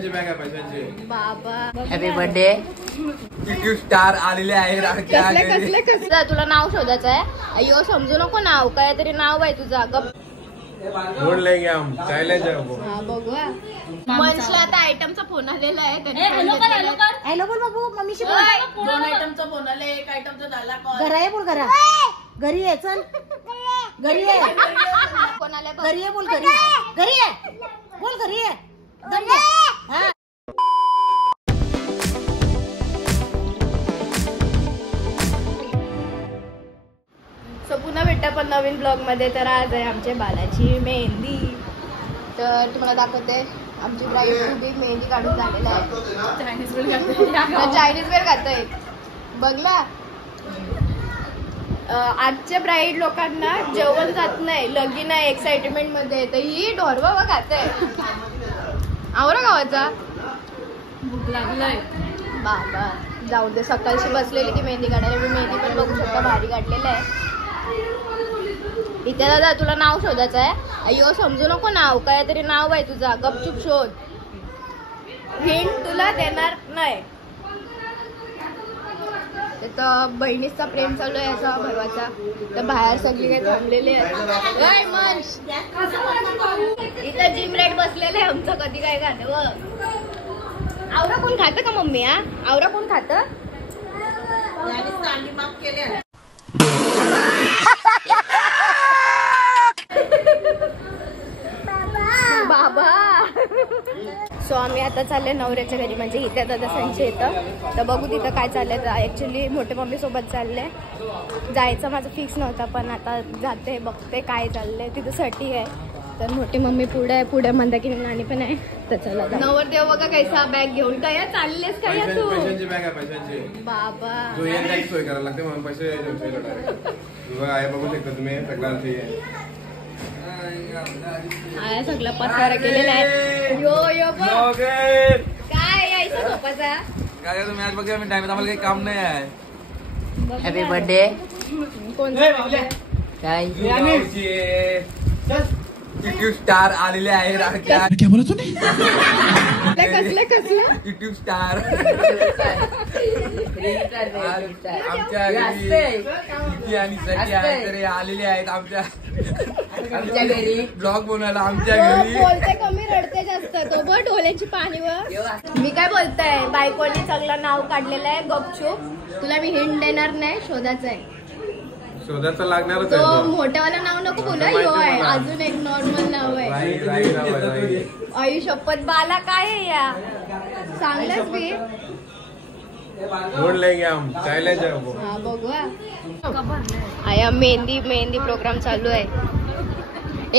पैशांची बॅग आहे पैशांची. बाबा हॅपी बर्थडे. किती स्टार आलेले आहे. कसलं तुला नाव शोधायचं आहे. अय्यो समजू नको नाव, काय तरी नाव आहे तुझा. ढूंढ लेंगे हम, चॅलेंज आहे वो. हा बघूया. मनसला आता आयटमचा फोन आलेला आहे. हॅलो बोल बाबू, मम्मीशी बोल. 2 आयटमचा फोन आला, 1 आयटमचा झाला कॉल. घरा आहे बोल, घरा घरी आहे. चल घरी आहे. फोन आला घरी आहे बोल, घरी घरी आहे बोल, घरी आहे. हा पुन्हा भेटता पण नवीन ब्लॉग मध्ये. तर आज आहे आमच्या बालाची मेहंदी. तर तुम्हाला दाखवते आमची ब्राईड खूप मेहंदी काढून झालेला आहे. चायनीज वेअर खातोय बघला. आजच्या ब्राईड लोकांना जेवण जात नाही, लगीन आहे एक्साइटमेंट मध्ये, तर ही ढोरवा व खातय. आवरा गावाचा भूक लागलाय बाबा. जाऊ दे, सकाळची बसलेली ती मेहंदी काढायला. मी मेहंदी पण बघू शकता भारी काढलेलं आहे. इथे दादा तुला नाव शोधायचं आहे. अय्यो समजू नको नाव, काय तरी नाव आहे तुझा. गपचूप शोध, हिंट तुला देणार नाही. तर बहिणीचा प्रेम चालू आहे असा भरवाचा. तर बाहेर सगळी काही थांबलेली आहे. इथं जिम रेट बसलेलं आहे आमचं. कधी काय खातं व आवरा कोण खातं का मम्मी? हा आवरा कोण खातं? बाबा. सो आम्ही आता चालले नवऱ्याच्या घरी, म्हणजे इथे दादा संजय येतं. तर बघू तिथं काय चाललंय. ऍक्च्युली मोठे मम्मी सोबत चालले. जायचं माझं फिक्स नव्हतं, पण आता जाते बघते काय चाललंय. तिथं साठी आहे. तर मोठी मम्मी पुढे आहे, पुढे मंदाकिनी नानी पण आहे. तर चला नवरदेव बघा कैसा बॅग घेऊन काय चाललेस काय तू? पैशांची बॅग आहे पैशांची. बाबा जो येईल काही सोय करायला लागते म्हणून पैसे आहे. बघू शकता तुम्ही सगळ्यांची आया सगळा पसारा केलेला आहे. यो यो काय यायचं झोपाचा काय तुम्ही आज बघा. मी टाइम आम्हाला काही काम नाही आहे. Happy birthday. कोणतं काय किती स्टार आलेले आहे. युट्यूब स्टार आमच्या घरी आणि सगळे आहे तरी आलेले आहेत. आमच्या घरी ब्लॉग बनवायला आमच्या घरी. बोलते कमी रडते जास्त. तो बघ ढोल्याची पाणी वर. मी काय बोलताय, बायकोनी चांगलं नाव काढलेलं आहे गपचूप. तुला मी हिंट देणार नाही, शोधायचं आहे. शोधाचं लागणारच तो मोठ्यावाला नाव नको बोला. यो आहे अजून एक नॉर्मल नाव आहे. आई शपथ बाला काय आहे या सांगलंच मी. ढूंढ लेंगे हम, चॅलेंज आहे वो. हा बघूया. आया मेहंदी प्रोग्राम चालू आहे.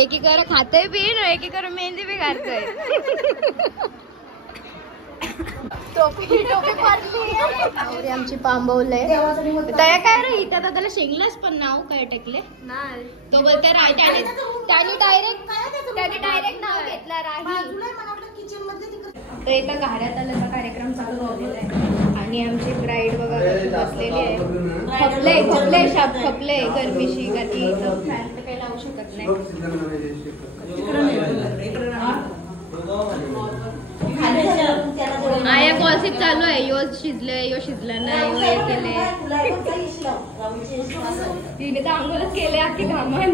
एकीकडे खातय बी ना, एकीकडे मेहंदी बी काढतय. टोपी पडली आमची पांबवलंय. तया काय रे इथं दादाला शेंगलाच पण नाव काय टाकले नाही. तो बोलते त्याने डायरेक्ट नाव घेतला राही. तर इथं घाऱ्यात आल्याचा कार्यक्रम चालू झालेला आहे. आणि आमची ब्राईड बघा बसलेली आहे. खपले गरमीशी. कधी इथं फॅन तर काही लावू शकत नाही. आया गॉसिप चालू आहे. यो शिजला नाही, यो हे केले. तिने तर आंघोळच केले अख्खी घामान.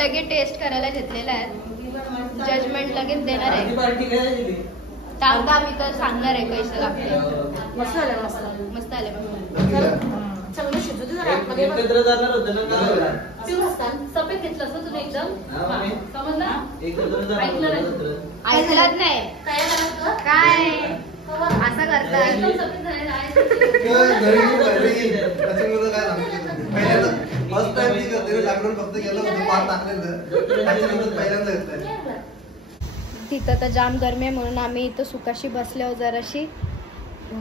लगे टेस्ट करायला घेतलेला आहे. जजमेंट लगेच देणार आहे. टाक आम्ही तर सांगणार आहे कैसे लागते. मस्त आले चांगलं शिजू दे जरा. सफेद घेतलं असं तुला एकदम ऐकलंच नाही काय असं करतात. तिथं तर जाम गरमी आहे म्हणून आम्ही इथं सुकाशी बसल्यावर जराशी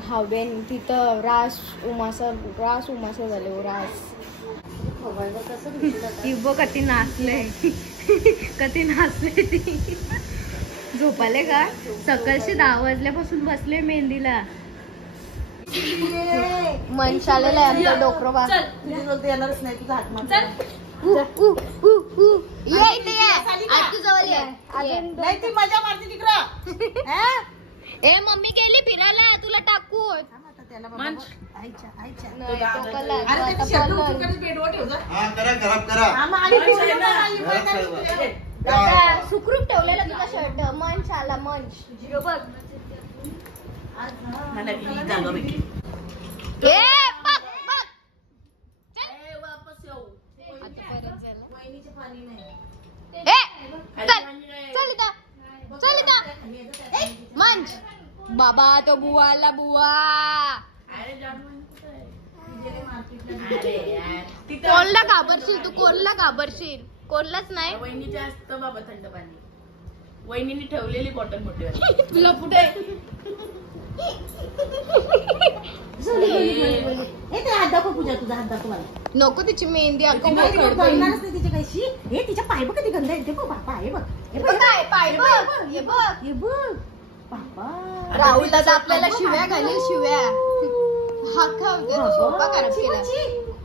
हवेन. तिथं रास उमासा झाले. रास कधी नाचले ती. झोपाले का? सकाळशी 10 वाजल्यापासून बसले मेहंदीला. मन चालेलं आहे आमचा डोकरोबा. येणारच नाही तुझा हात. नाही ती मजा मारते तिकडं हा? ए मम्मी गेली फिरायला तुला टाकून थांब आता त्याला बाबा बघ. आईच्या आईच्या नाही, टोकाला. अरे आता त्याची शर्ट पलंग. उचलून बेडवर ठेव जा. हा करा खराब करा हा, मग आधी ठेवलं ना, आधी पण नाही ठेवलं. दादा, सुखरूप ठेवलेला तुझा शर्ट मंच आला मंच ह्यो बघ मला ही जागा भेटली. ए बघ बघ आतापर्यंत झालं. वहिनीचे पाणी नाही. ए चल इथं मंच बाबा तो बुवा आला बुवा कोणला घाबरशील तू कोणला घाबरशील कोणलाच नाही वहिनीचे असतं बाबा थंड पाणी वहिनीने ठेवलेली बॉटल मोठी तुला पुढे हे ते हात दाखव पूजा तुझा हात दाखव मला. नको तिची मेहंदी ती बाई गळणारच नाही तिच्या काहीशी. हे तिच्या पाय बघ किती गंध आहे. ते बघ बापा हे बघ हे बघ काय पाय बघ हे बघ हे बघ बापा. राहुल दादा आपल्याला शिव्या घालेल शिव्या हा खाऊ सोपा खराब केला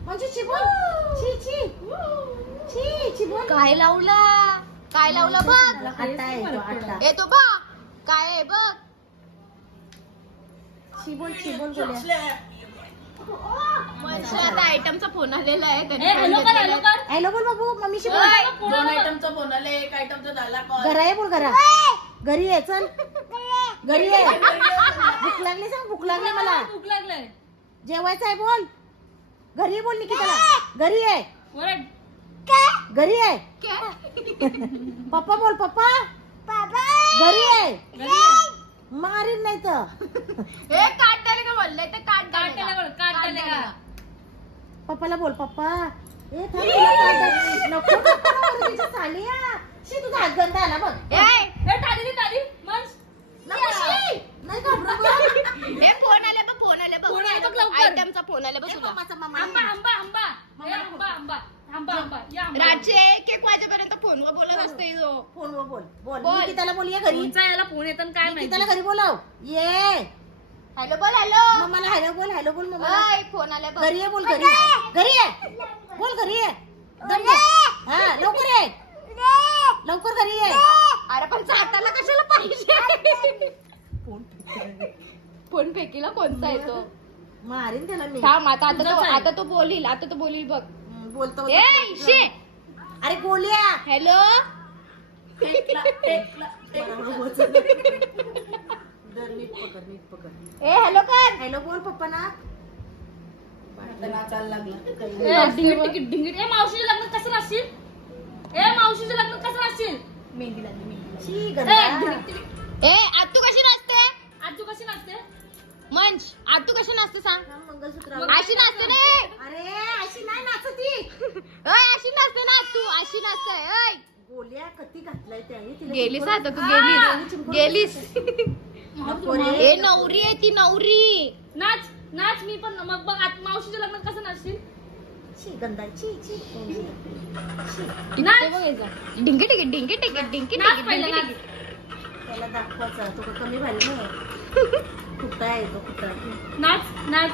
म्हणजे चिबून छी छी छी चिबून काय लावला बघ आटा आहे तो आटा. येतो बघ काय आहे बघ चिबून चिबून बोलूया. म्हणजे आता आयटमचा फोन आलेला आहे त्याने हॅलो phone कर घेतलेला हॅलो आहे. कर हॅलो बोल बाबू मम्मीशी बोल. ओय, दोन आयटमचा फोन आले एक आयटमचा झाला कॉल घरा आहे बोल घरा घरी आहे चल घरी आहे. भूक लागली सांग भूक लागली मला भूक लागलाय जेवायचं आहे बोल. घरी बोल निकिताला घरी आहे वरड घरी आहे. पप्पा बोल पप्पा घरी आहे. मारीन नाही तर हे काट द्यायला का बोलले ते काट द्यायला पप्पाला बोल पप्पा ए थांब तुला काय द्यायचं? नको नको, तिच्या सालिया. शी तुझा हात गंध आला बघ. ए तारी मंच नको शी. नाही घाबरू गं. हे फोन आले बघ आयटमचा फोन आले बघ ए, तुला मम्माचा मामा आंबा आंबा आंबा ए, आंबा आंबा आंबा आंबा या आंबा रात्री 1-1 वाजेपर्यंत फोनवर बोलत असते जो फोनवर बोल बोल बोल. निकिताला बोल ये घरी. तुमचा याला फोन येतात काय माहिती निकिताला घरी बोलाव ये. हॅलो बोल हॅलो मम्माला हॅलो बोल मम्माला. ओय फोन आले बघ घरी आहे बोल घरी आहे. घरी आहे बोल घरी आहे. दम दे. हा लवकर ये लवकर घरी ये. अरे पण चाटायला कशाला पाहिजे फोन फेकीला कोणता येतो मारीन त्याला मी. थांब आता तो बोलील बघ बोलतो ए शे अरे बोलूया. हॅलो नीट पकड ए हॅलो कर हॅलो बोल पप्पा ना. नाचायला लागला डिंगीट डिंगीट ए मावशीचं लग्न कसं नसशील ए मावशीचं लग्न कसं नसशील मेहंदी लागली शी गंधा. ए आतू कशी नसते आजू कशी नसते मंच आतू कशी नसते सांग मंगलसूत्र अशी नसते ना अरे अशी नाही नाचती. ओय अशी नसते ना तू अशी नसते ओय गोल्या कधी घातलाय त्याने तिला गेलीस चिमकून- आता तू हा, गेलीस चिमकून गेलीस नको रे. ए नवरी आहे ती नवरी नाच नाच मी पण मग बघ मावशीच्या लग्नात कसं नसशील शी गंधा ची ची डिंगे टिके नाच पहिलं नाच त्याला दाखवायचा तो कमी झाली नाही. कुठं आहे तो कुठं. नाच नाच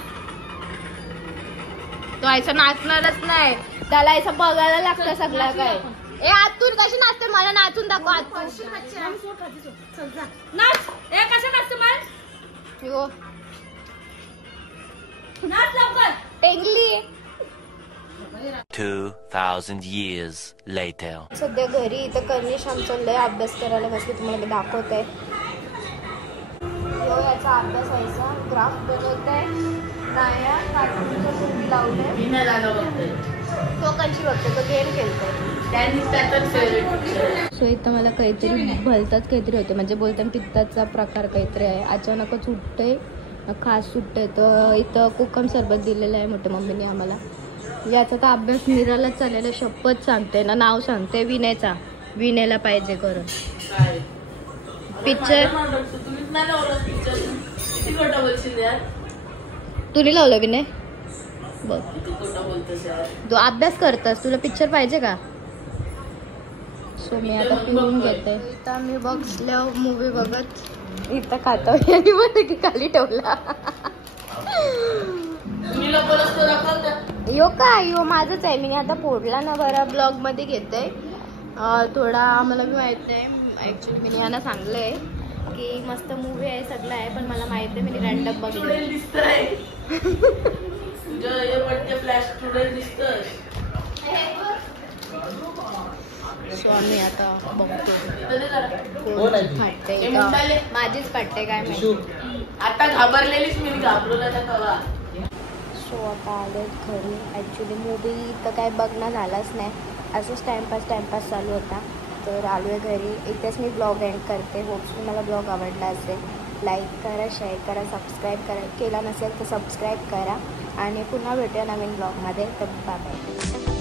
तो असं नाचणारच नाही त्याला असं बघायला लागतं सगळं काय ए आतून कशी नाचते मला नाचून दाखव आतून चल जा. नाच ए कसं नाचतं मग हो नाच लवकर टेंगली 2,000 years later. सध्या घरी इथं कनिश आमचा लय अभ्यास करायला बसले तुम्हाला दाखवत आहे याचा अभ्यास व्हायचा ग्राफ बनवत आहे नाया कार्टूनच्या मूवी लावलंय मी नाही जागा बघते तो कशी बघतो तो गेम खेळतोय त्यांनी त्याचाच फेवरेट सो इथं मला काहीतरी भलताच काहीतरी होते म्हणजे बोलताना पित्ताचा प्रकार काहीतरी आहे अचानकच उठते खास सुटते तर इथं कोकम सरबत दिलेलं आहे मोठ्या मम्मीने आम्हाला याचा तर अभ्यास निरालाच चाललेला शपथ सांगते ना नाव सांगते विनयचा विनयला पाहिजे करून पिक्चर तुम्हीच नाही लावलं पिक्चर किती खोटं बोलशील यार तुला लावलं विनय बघ किती खोटं बोलतोस यार तू अभ्यास करतस तुला पिक्चर पाहिजे का सो मी आता पिऊन घेते इथं मी बघल्या मूवी बघत इथं खातो आणि बघ की खाली ठेवला तुम्ही लपवलंच तो दाखवता यो माझंच आहे मी आता फोडला ना बरा ब्लॉग मध्ये घेते थोडा आम्हाला बी माहीत नाही. ॲक्च्युली मी यांना सांगलं आहे की मस्त मूवी आहे, सगळं आहे, पण मला माहित आहे, मी रँडम बघले. सो आम्ही आता बघतो फाटते का, माझीच फाटते काय माहिती. आता घाबरलेलीच मी घाबरलो तेव्हा. सो आता आले घरी. ॲक्च्युली मूवी तर काय बघणं झालंच नाही, असंच टाइमपास चालू होता. तर आलो आहे घरी. इथेच मी ब्लॉग एंड करते. होप्सली मला ब्लॉग आवडला असेल. लाईक करा, शेअर करा, सबस्क्राईब करा. केला नसेल तर सबस्क्राईब करा आणि पुन्हा भेटूया नवीन ब्लॉगमध्ये. तर बाय.